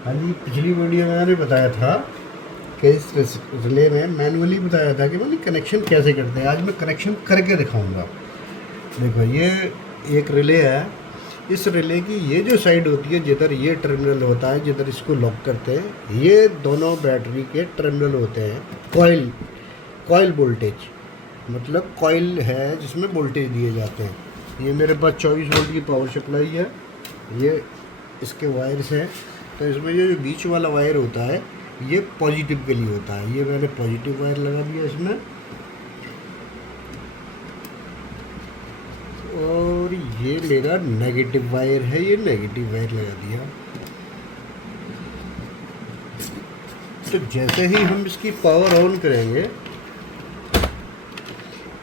हाँ जी, पिछली वीडियो में मैंने बताया था कि इस रिले में मैनुअली बताया था कि मैंने कनेक्शन कैसे करते हैं। आज मैं कनेक्शन करके दिखाऊंगा। देखो, ये एक रिले है। इस रिले की ये जो साइड होती है, जिधर ये टर्मिनल होता है, जिधर इसको लॉक करते हैं, ये दोनों बैटरी के टर्मिनल होते हैं। कॉइल कॉइल वोल्टेज, मतलब कॉइल है जिसमें वोल्टेज दिए जाते हैं। ये मेरे पास 24 वोल्ट की पावर सप्लाई है। ये इसके वायर्स हैं। तो इसमें ये जो बीच वाला वायर होता है, ये पॉजिटिव के लिए होता है। ये मैंने पॉजिटिव वायर लगा दिया इसमें, और ये मेरा नेगेटिव वायर है, ये नेगेटिव वायर लगा दिया। तो जैसे ही हम इसकी पावर ऑन करेंगे,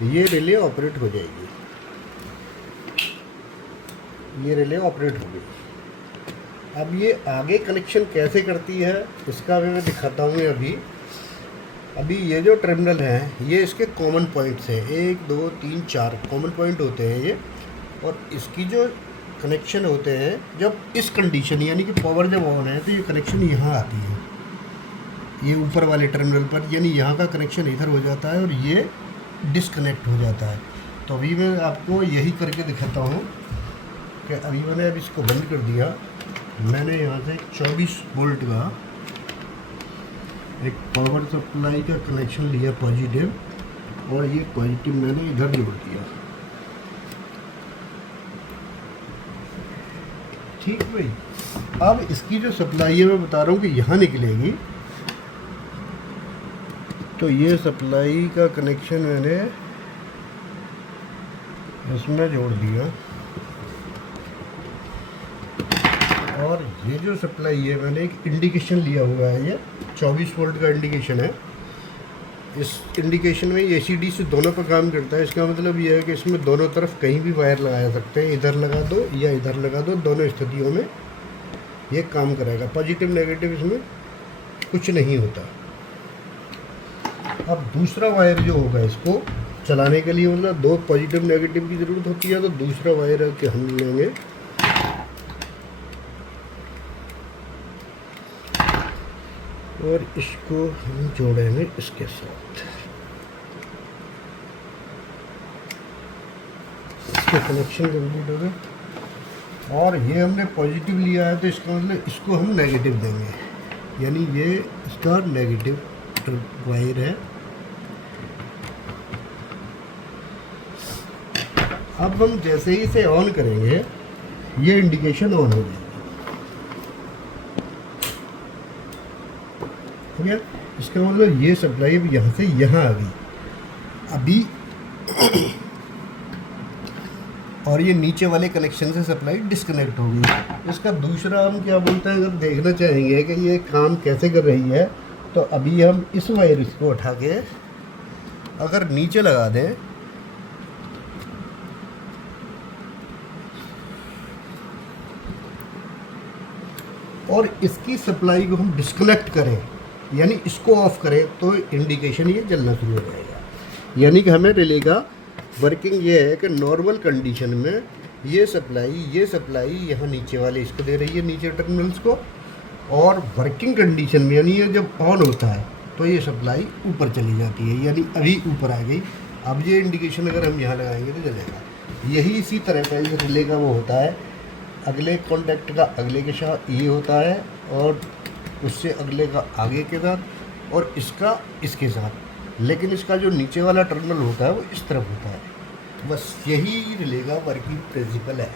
ये रिले ऑपरेट हो जाएगी। ये रिले ऑपरेट हो गई। अब ये आगे कनेक्शन कैसे करती है इसका भी मैं दिखाता हूँ। अभी ये जो टर्मिनल हैं, ये इसके कॉमन पॉइंट्स हैं। 1 2 3 4 कॉमन पॉइंट होते हैं ये। और इसकी जो कनेक्शन होते हैं, जब इस कंडीशन यानी कि पावर जब ऑन है, तो ये कनेक्शन यहाँ आती है, ये ऊपर वाले टर्मिनल पर, यानी यहाँ का कनेक्शन इधर हो जाता है और ये डिस्कनेक्ट हो जाता है। तो अभी मैं आपको यही करके दिखाता हूँ कि अभी मैंने अब इसको बंद कर दिया। मैंने यहाँ से 24 वोल्ट का एक पावर सप्लाई का कनेक्शन लिया पॉजिटिव, और ये पॉजिटिव मैंने इधर जोड़ दिया। ठीक भाई। अब इसकी जो सप्लाई है, मैं बता रहा हूँ कि यहाँ निकलेगी। तो ये सप्लाई का कनेक्शन मैंने इसमें जोड़ दिया, और ये जो सप्लाई है, मैंने एक इंडिकेशन लिया हुआ है। ये 24 वोल्ट का इंडिकेशन है। इस इंडिकेशन में एसीडी से दोनों पर काम करता है। इसका मतलब ये है कि इसमें दोनों तरफ कहीं भी वायर लगा सकते हैं। इधर लगा दो या इधर लगा दो, दोनों स्थितियों में ये काम करेगा। पॉजिटिव नेगेटिव इसमें कुछ नहीं होता। अब दूसरा वायर जो होगा, इसको चलाने के लिए मतलब 2 पॉजिटिव नेगेटिव की ज़रूरत होती है। तो दूसरा वायर के हम लेंगे, और इसको हम जोड़ेंगे इसके साथ। इसके कनेक्शन कंप्लीट हो गए। और ये हमने पॉजिटिव लिया है, तो इसका मतलब इसको हम नेगेटिव देंगे, यानी ये इसका नेगेटिव वायर है। अब हम जैसे ही इसे ऑन करेंगे, ये इंडिकेशन ऑन हो जाएगी। हो गया। इसका मतलब ये सप्लाई अब यहाँ से यहाँ आ गई अभी। और ये नीचे वाले कनेक्शन से सप्लाई डिस्कनेक्ट हो गई। इसका दूसरा हम क्या बोलते हैं, अगर देखना चाहेंगे कि ये काम कैसे कर रही है, तो अभी हम इस वायर को उठा के अगर नीचे लगा दें, और इसकी सप्लाई को हम डिस्कनेक्ट करें, यानी इसको ऑफ करें, तो इंडिकेशन ये जलना शुरू हो जाएगा। यानी कि हमें रिले का वर्किंग ये है कि नॉर्मल कंडीशन में ये सप्लाई यहाँ नीचे वाले इसको दे रही है, नीचे टर्मिनल्स को। और वर्किंग कंडीशन में, यानी ये जब ऑन होता है, तो ये सप्लाई ऊपर चली जाती है, यानी अभी ऊपर आ गई। अब ये इंडिकेशन अगर हम यहाँ लगाएंगे तो जलेगा। यही इसी तरह का इस रिले का वो होता है। अगले कॉन्टैक्ट का अगले के साथ ये होता है, और उससे अगले का आगे के साथ, और इसका इसके साथ। लेकिन इसका जो नीचे वाला टर्मिनल होता है, वो इस तरफ होता है। बस यही रिले का वर्किंग प्रिंसिपल है।